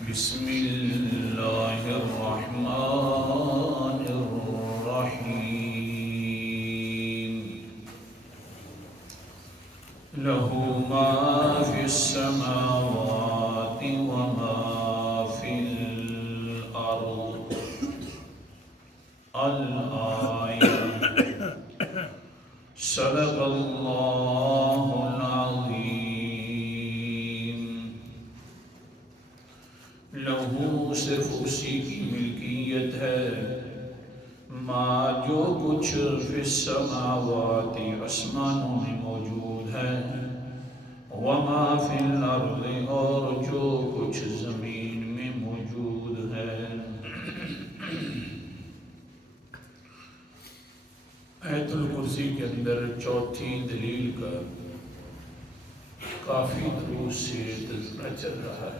بسم اللہ الرحمن الرحیم لہ ما فی السماوات وما فی الارض الآیہ صدق اللہ العظیم۔ لہو صرف اسی کی ملکیت ہے ما جو کچھ فی السماوات آسمانوں میں موجود ہے، وما فی الارض اور جو کچھ زمین میں موجود ہے۔ آیت الکرسی کے اندر چوتھی دلیل کا کافی دروس سے تذکرہ چل رہا ہے،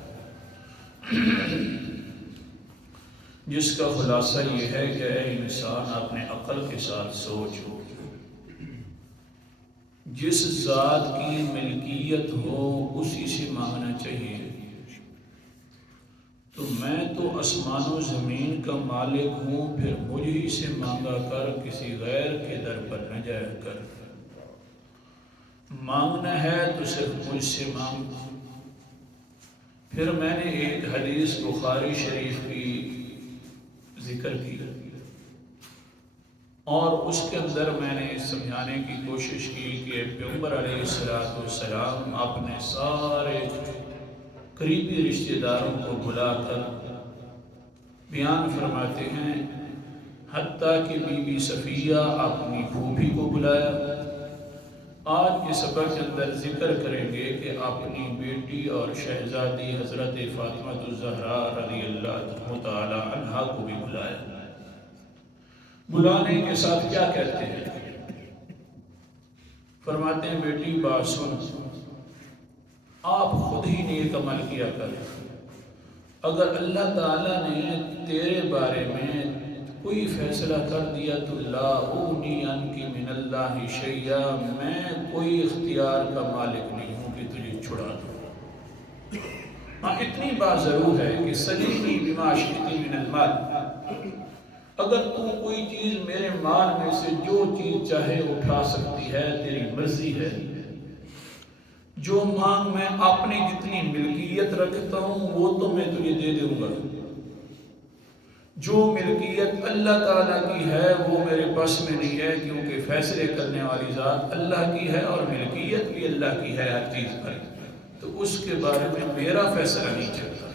جس کا خلاصہ یہ ہے کہ اے انسان اپنے عقل کے ساتھ سوچو، جس ذات کی ملکیت ہو اسی سے مانگنا چاہیے۔ تو میں تو آسمان و زمین کا مالک ہوں، پھر مجھ ہی سے مانگا کر، کسی غیر کے در پر نہ جایا کر۔ مانگنا ہے تو صرف مجھ سے مانگ۔ پھر میں نے ایک حدیث بخاری شریف کی ذکر کی اور اس کے اندر میں نے سمجھانے کی کوشش کی کہ پیغمبر علیہ السلام اپنے سارے قریبی رشتہ داروں کو بلا کر بیان فرماتے ہیں، حتیٰ کہ بی بی صفیہ اپنی پھوپھی کو بلایا۔ آج کے سبق کے اندر ذکر کریں گے کہ اپنی بیٹی اور شہزادی حضرت فاطمہ الزہرا رضی اللہ تعالی عنہا کو بھی بلایا۔ بلانے کے ساتھ کیا کہتے ہیں؟ فرماتے ہیں بیٹی بات سن، آپ خود ہی نیک عمل کیا کر۔ اگر اللہ تعالیٰ نے تیرے بارے میں کوئی فیصلہ کر دیا تو لا اغنی عنک من اللہ شیئا، میں کوئی اختیار کا مالک نہیں ہوں کہ تجھے چھڑا دوں۔ ہاں اتنی بات ضرور ہے کہ سلیمی بما شئت من المال، اگر تو کوئی چیز میرے مال میں سے جو چیز چاہے اٹھا سکتی ہے، تیری مرضی ہے۔ جو مانگ میں اپنی جتنی ملکیت رکھتا ہوں وہ تو میں تجھے دے دوں گا۔ جو ملکیت اللہ تعالیٰ کی ہے وہ میرے بس میں نہیں ہے، کیونکہ فیصلے کرنے والی ذات اللہ کی ہے اور ملکیت بھی اللہ کی ہے ہر چیز پر، تو اس کے بارے میں میرا فیصلہ نہیں چلتا۔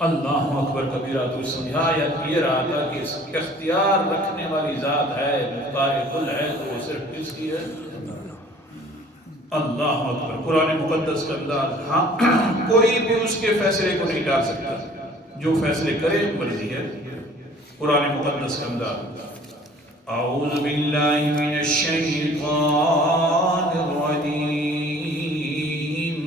اللہ اکبر کبیرہ۔ تو سمجھایا یہ رہا تھا کہ اختیار رکھنے والی ذات ہے، مختار کل ہے، تو وہ صرف کس کی ہے؟ اللہ اکبر۔ قرآن مقدس کا انداز، ہاں کوئی بھی اس کے فیصلے کو نہیں ڈال سکتا، جو فیصلے کرے مرضی ہے۔ قرآن مقدس کا انداز، اعوذ باللہ من الشیطان الرجیم،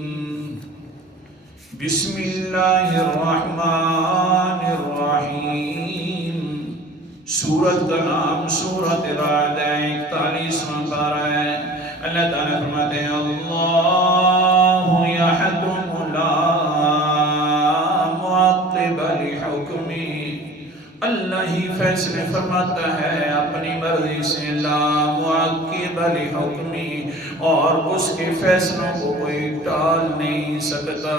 بسم اللہ الرحمن الرحیم۔ سورت کا نام سورت رعد ہے، 41واں پارہ ہے۔ اللہ تعالیٰ فرماتے ہیں اللہ یحکم لا معقب لحکمہ، اللہ ہی فیصلے فرماتا ہے اپنی مرضی سے، لا معقب لحکمہ، اور اس کے فیصلوں کو کوئی ٹال نہیں سکتا۔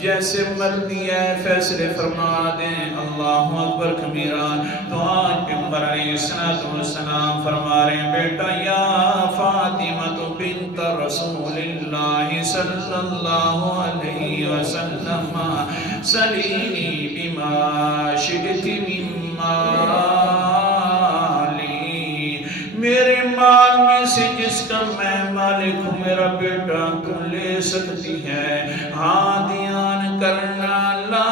جیسے مرضی ہے فیصلے فرما دیں۔ اللہ اکبر کبیرہ۔ تو آج پیغمبر علیہ السلام فرما رہے ہیں، بیٹا یا فاطمہ بنت رسول اللہ صلی اللہ علیہ وسلم، سلینی بما شئت من مالی، میرے مال میں سے جس کا میں مالک ہوں میرا بیٹا تم لے سکتی ہے۔ ہاں دھیان کرنا، لا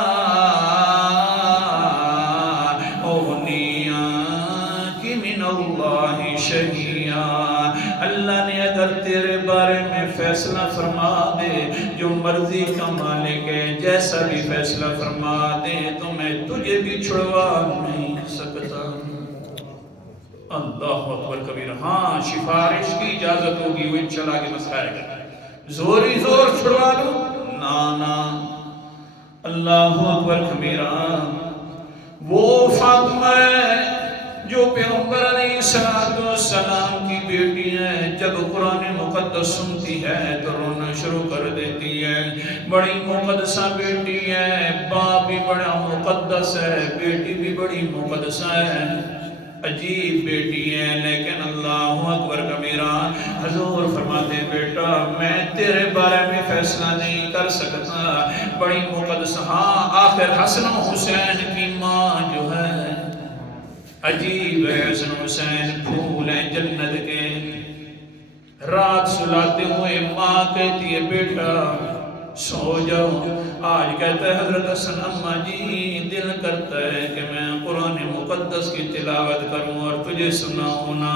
اغنی عنک من اللہ شیئا، اللہ نے اگر تیرے بارے میں فیصلہ فرما دے، جو مرضی کا مالک ہے، جیسا بھی فیصلہ فرما دے تو میں تجھے بھی چھڑوا نہیں سکتا۔ اللہ اکبر کبیرہ۔ ہاں سفارش کی اجازت ہوگی، وہ انشاءاللہ کے مسئلہ ہے۔ زوری زور چھڑوا دوں؟ نا نا، اللہ اکبر کبیرہ. وہ فاطمہ ہے جو پیغمبر علیہ السلام کی بیٹی ہے، جب قرآن مقدس سنتی ہے تو رونا شروع کر دیتی ہے. بڑی مقدسہ بیٹی ہے، باپ بھی بڑا مقدس ہے، بیٹی بھی بڑی مقدسہ ہے. عجیب بیٹی ہے، لیکن اللہ اکبر کبیرہ. حضور فرماتے بیٹا میں تیرے بارے میں فیصلہ نہیں کر سکتا، بڑی مقدس. ہاں آخر حسن و حسین کی ماں جو ہے عجیب ہے. حسن و حسین پھول ہیں جنت کے. رات سلاتے ہوئے ماں کہتی ہے بیٹا سو جاؤ. آج کہتا ہے حضرت حسن اماں جی دل کرتا ہے کہ میں قرآن مقدس کی تلاوت کروں اور تجھے سناؤں نا.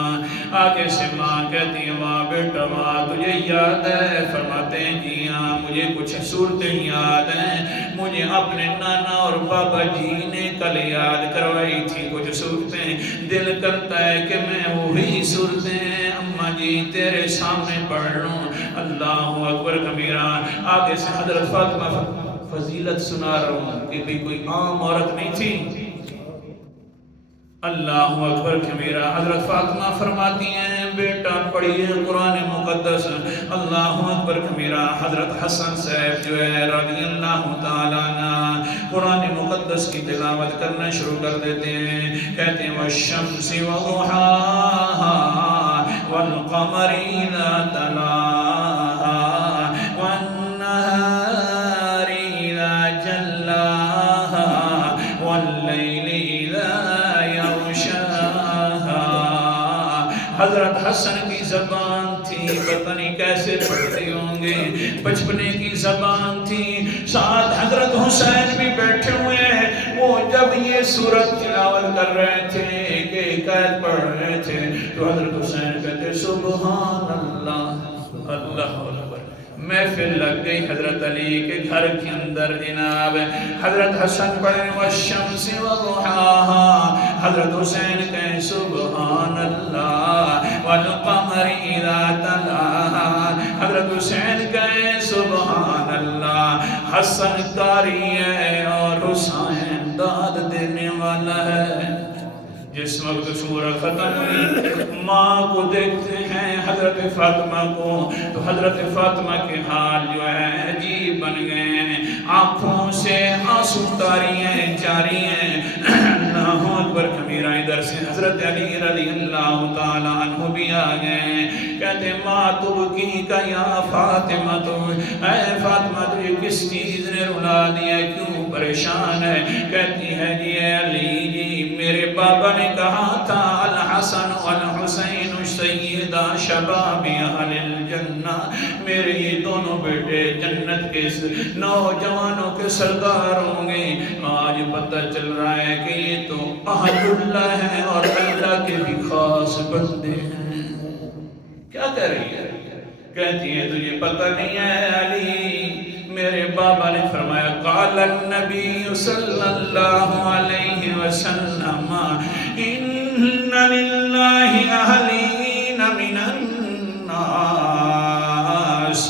آگے سے ماں کہتی ہے ماں بیٹا ماں تجھے یاد ہے؟ فرماتے ہیں جی ہاں مجھے کچھ صورتیں یاد ہیں، مجھے اپنے نانا اور بابا جی نے کل یاد کروائی تھی کچھ صورتیں. دل کرتا ہے کہ میں وہی صورتیں اماں جی تیرے سامنے پڑھ لوں. اللہ اکبر کبیرہ. آگے سے حضرت فاطمہ فضیلت سنا رہا ہوں کہ بھی کوئی عام عورت نہیں تھی. اللہ اکبر کبیرہ. حضرت فاطمہ فرماتی ہیں بیٹا پڑھیے قرآن مقدس. اللہ اکبر کبیرہ. حضرت حسن صاحب جو ہے رضی اللہ تعالیٰ عنہ قرآن مقدس کی تلاوت کرنا شروع کر دیتے ہیں. کہتے ہیں والشمس وضحاها والقمر اذا تلاها والنهار اذا جلاها والليل اذا يغشاها. حضرت حسن کی زبان تھی، پتہ نہیں کیسے پڑھتے ہوں گے، بچپنے کی زبان تھی. ساتھ حضرت حسین بھی بیٹھے ہوئے ہیں. وہ جب یہ سورت تلاوت کر رہے تھے کہ قید پڑھ رہے تھے تو حضرت حسین کہتے سبحان اللہ. اللہ اکبر. محفل لگ گئی حضرت علی کے گھر کے اندر جناب. حضرت حسن پڑھیں والشمس وضحاها، حضرت حسین کہیں سبحان اللہ والقمر اذا تلاها، حضرت حسین کہیں سبحان اللہ. حسن قاری ہے اور حسین داد دینے والا ہے. جس وقت سورہ ختم ہوئی ماں کو دیکھتے ہیں حضرت فاطمہ کو تو حضرت فاطمہ کے حال جو ہے عجیب بن گئے ہیں. آنکھوں سے آنسو جاری ہیں. اللہ اکبر کبیرہ. ادھر سے حضرت علی رضی اللہ تعالیٰ عنہ بھی آ گئے. کہتے ماں تبکی کا یا فاطمہ تو اے فاطمہ تجھے کس چیز نے رلا دیا، کیوں پریشان ہے؟ کہتی ہے جی اے علی جی میرے بابا نے کہا تھا الحسن والحسین سیدہ شباب اہل الجنہ، میرے یہ دونوں بیٹے جنت کے نوجوانوں کے سردار ہوں گے. آج پتہ چل رہا ہے کہ یہ تو اہل اللہ ہے اور اللہ کے بھی خاص بندے ہیں. کیا کہہ رہی ہے؟ کہتی ہے تجھے پتہ نہیں ہے علی میرے بابا نے فرمایا قال النبی صلی اللہ علیہ وسلم ان للہ اہلین من الناس،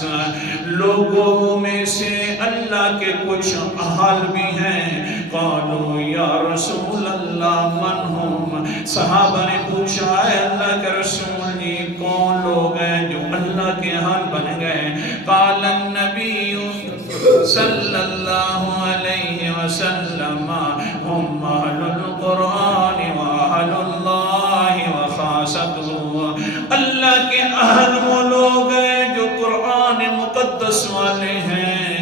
لوگوں میں سے اللہ کے کچھ اہل بھی ہیں. قالوا یا رسول اللہ من ہم، صحابہ نے پوچھا ہے اللہ کے رسول جی کون لوگ ہیں جو اللہ کے اہل بن گئے؟ قال النبی صلی اللہ علیہ وسلم ہم اہل القرآن و اہل اللہ و خاصتہ، اللہ کے اہل وہ لوگ ہیں جو قرآن مقدس والے ہیں.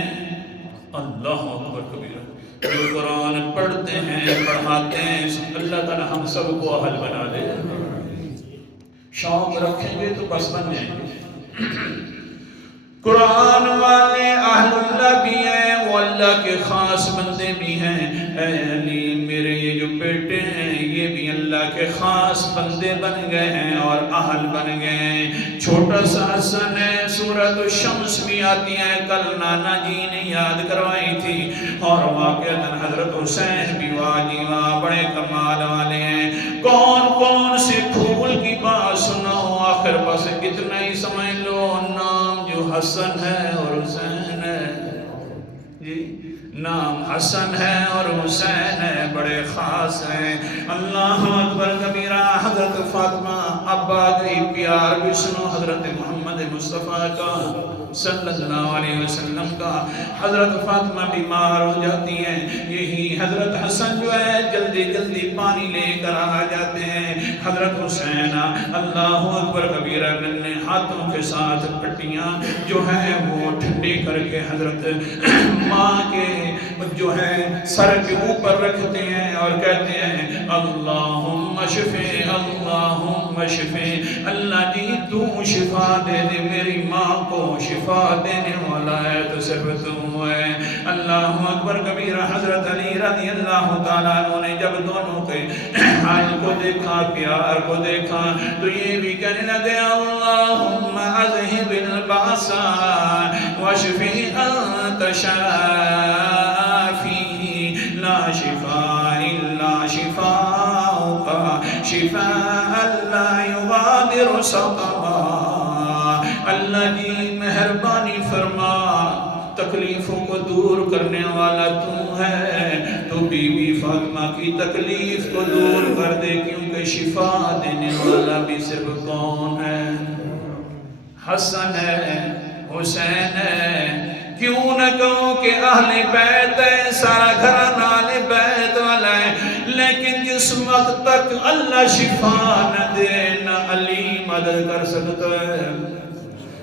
اللہ اکبر کبیرہ. جو قرآن پڑھتے ہیں پڑھاتے ہیں اللہ تعالی ہم سب کو اہل بنا دے. شوق رکھیں گے تو بس بن جائیں گے. قرآن والے اہل اللہ بھی ہیں، وہ اللہ کے خاص بندے بھی ہیں. اے علی میرے یہ جو بیٹے ہیں یہ بھی اللہ کے خاص بندے بن گئے ہیں اور اہل بن گئے ہیں. چھوٹا سا حسن ہے، سورۃ الشمس بھی آتی ہے، کل نانا جی نے یاد کروائی تھی. اور واقعتاً حضرت حسین بھی واہ بڑے کمال والے ہیں. کون کون سے پھول کی بات سناؤ، آخر بس اتنا ہی سمجھ لو نام جو حسن ہے اور حسین ہے نام حسن ہے اور حسین ہے، بڑے خاص ہیں۔ اللہ اکبر کبیرہ۔ حضرت فاطمہ ابا گئی، پیار بھی سنو حضرت محمد مصطفیٰ کا صلی اللہ علیہ وسلم کا۔ حضرت فاطمہ بیمار ہو جاتی ہیں، یہی حضرت حسن جو ہے جلدی جلدی پانی لے کر آ جاتے ہیں۔ حضرت حسین اللہ اکبر کبیرہ ننھے ہاتھوں کے ساتھ پٹیاں جو ہیں وہ ٹھنڈی کر کے حضرت ماں کے جو ہے سر کے اوپر رکھتے ہیں اور کہتے ہیں اللہم شفی اللہم شفی، اللہ جی تو شفا دے دے، میری ماں کو شفا دینے والا ہے تو صرف تو ہے۔ اللہ اکبر کبیرہ۔ حضرت علی رضی اللہ تعالیٰ عنہ نے جب دونوں کے حال کو دیکھا، پیار کو دیکھا، تو یہ بھی کہنے لگے اللہم اذہب الباس واشفی انت شافی لا شفاء الا شفاؤک شفاء لا یغادر سقما۔ اللہ جی مہربانی فرما، تکلیفوں کو دور کرنے والا تو ہے، تو بی بی فاطمہ کی تکلیف کو دور کر دے، کیونکہ شفا دینے والا بھی صرف کون ہے؟ حسن ہے، حسین ہے۔ کیوں نہ کہوں کہ اہل بیت ہے، سارا گھرانہ اہل بیت والا ہے، لیکن جس وقت تک اللہ شفا نہ دے، نہ علی مدد کر سکتا ہے،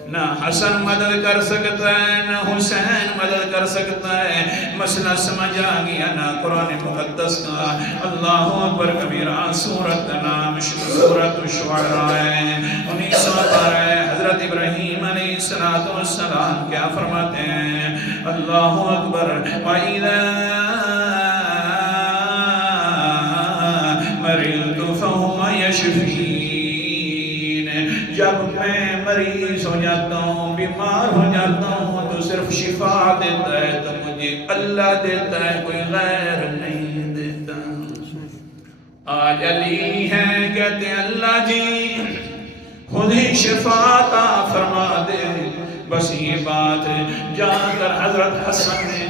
نہ حسن مدد کر سکتا ہے، نہ حسین مدد کر سکتا ہے۔ مسئلہ سمجھ آ گیا نا قرآن مقدس کا؟ اللہ اکبر کبیرہ۔ سورت کا نام سورت الشعراء ہے، 19 پارہ ہے۔ حضرت ابراہیم علیہ السلام کیا فرماتے ہیں؟ اللہ اکبر۔ وَإِذَا مَرِضْتُ فَهُوَ يَشْفِينِ، جب میں مریض ہو جاتا ہوں، بیمار ہو جاتا ہوں، تو صرف شفا دیتا ہے تو مجھے اللہ دیتا ہے، کوئی غیر نہیں دیتا۔ آج علی ہیں، کہتے ہیں اللہ جی خود ہی شفا عطا فرما دے۔ بس یہ بات جا کر حضرت حسن نے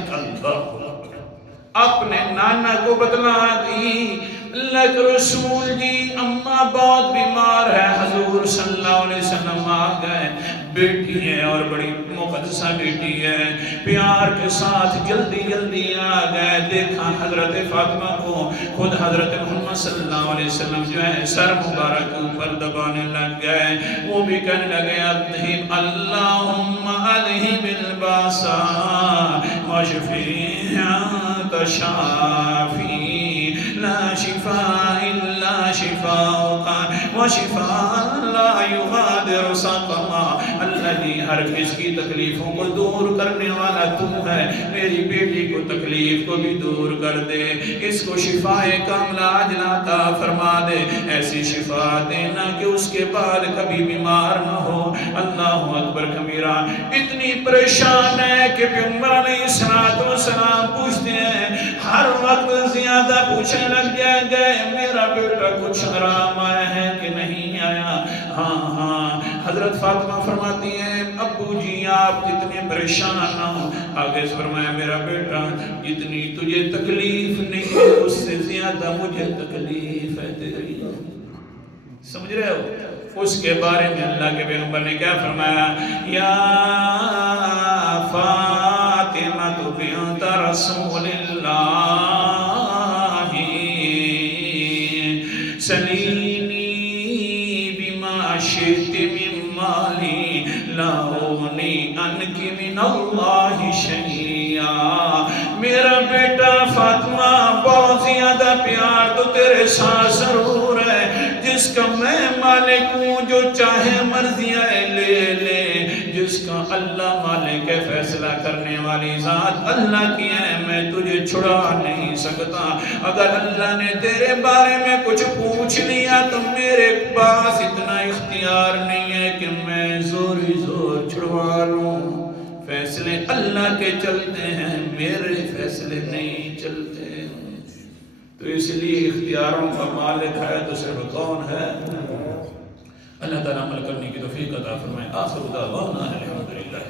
اپنے نانا کو بتلا دی۔ اللہ کے رسول جی اماں بہت بیمار ہے، حضور صلی اللہ علیہ وسلم آ گئے، بیٹی ہے اور بڑی مقدسہ بیٹی ہے، پیار کے ساتھ جلدی جلدی آ گئے۔ دیکھا حضرت فاطمہ کو خود حضرت محمد صلی اللہ علیہ وسلم جو ہے سر مبارک اوپر دبانے لگ گئے، وہ بھی کہنے لگے اللہم اذہب الباس واشفی انت شافی لا شفاء الا شفاؤک وشفاء لا یغادر سقما۔ اللہ جی ہر کس کی تکلیفوں کو دور کرنے والا تو ہے، میری بیٹی کو تکلیف کو بھی دور کر دے، اس کو شفاء کاملہ عاجلہ عطا فرما دے، ایسی شفا دینا کہ اس کے بعد کبھی بیمار نہ ہو۔ اللہ اکبر کبیرہ۔ اتنی پریشان ہے کہ پیغمبر علیہ السلام پوچھتے ہیں، ہر وقت زیادہ پوچھنے لگ گئے میرا بیٹا کچھ آرام آیا ہے کہ نہیں آیا؟ ہاں ہاں۔ حضرت فاطمہ فرماتی ہیں ابو جی آپ جتنے پریشان نہ ہو، آگے سے فرمایا میرا بیٹا جتنی تجھے تکلیف نہیں ہے اس سے زیادہ مجھے تکلیف ہے تیری۔ سمجھ رہے ہو؟ اس کے بارے میں اللہ کے پیغمبر نے کیا فرمایا؟ یا فاطمہ بنت رسول اللہ سلینی بما شئت من مالی لا اغنی عنک من اللہ شیئا۔ میرا بیٹا فاطمہ بہت زیادہ پیار تو تیرے ساتھ ضرور ہے، جس کا میں مالک ہوں، جو چاہے مرضیاں لے لے، جس کا اللہ مالک ہے، فیصلہ کرنے والی ذات اللہ کی ہے، میں تجھے چھڑا نہیں سکتا۔ اگر اللہ نے تیرے بارے میں کچھ پوچھ لیا تو میرے پاس اتنا اختیار نہیں ہے کہ میں زور زور چھڑوا لوں۔ فیصلے اللہ کے چلتے ہیں، میرے فیصلے نہیں چلتے۔ تو اس لیے اختیاروں کا مالک ہے تو صرف کون ہے؟ اللہ تعالیٰ عمل کرنے کی توفیق عطا فرمائے۔ آخر دعوانا الحمدللہ۔